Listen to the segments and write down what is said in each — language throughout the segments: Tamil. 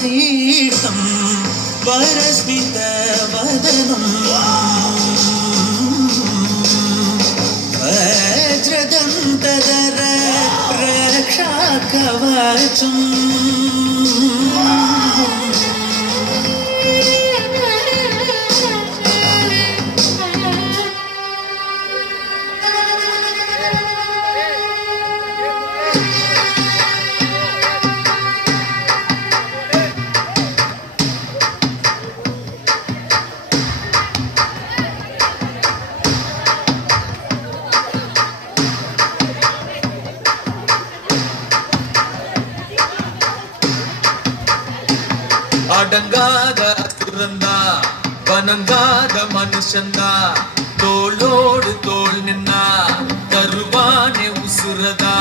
किरीटं वरस्मितवदनं वज्रदन्तधर रक्षाकवचम् அடங்காத அசுரந்தா வணங்காத மனுஷந்தா தோளோடு தோள் நின்னா தருவானே உசுரதா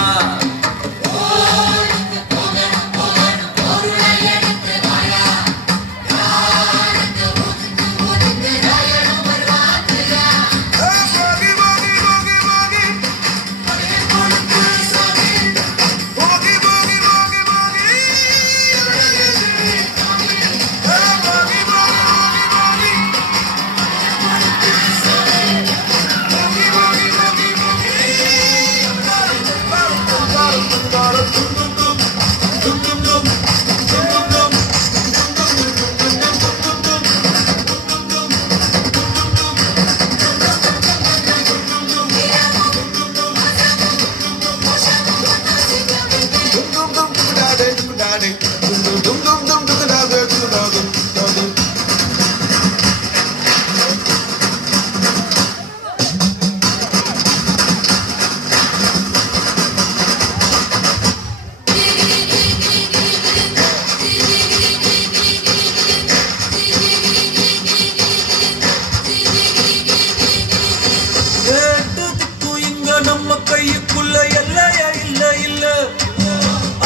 நம்ம கையுக்குள்ள எல்லைய இல்ல இல்ல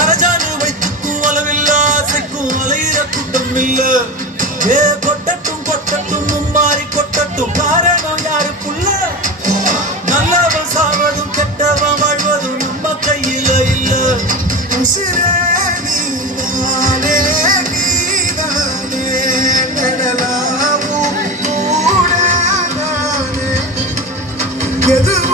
அரஜானு வைத்துக்கும் அளவில்ல ஆசைக்கும் அலையிற கூட்டம் இல்ல ஏ கொட்டட்டும் கொட்டட்டும் மும்மாறி கொட்டட்டும் காரணம் யாருக்குள்ள நல்லவன் சாவதும் கெட்டவன் வாழ்வதும் நம்ம கையில இல்ல உசிரே நீதானே நீதானே நடலாவும் கூட தானே எது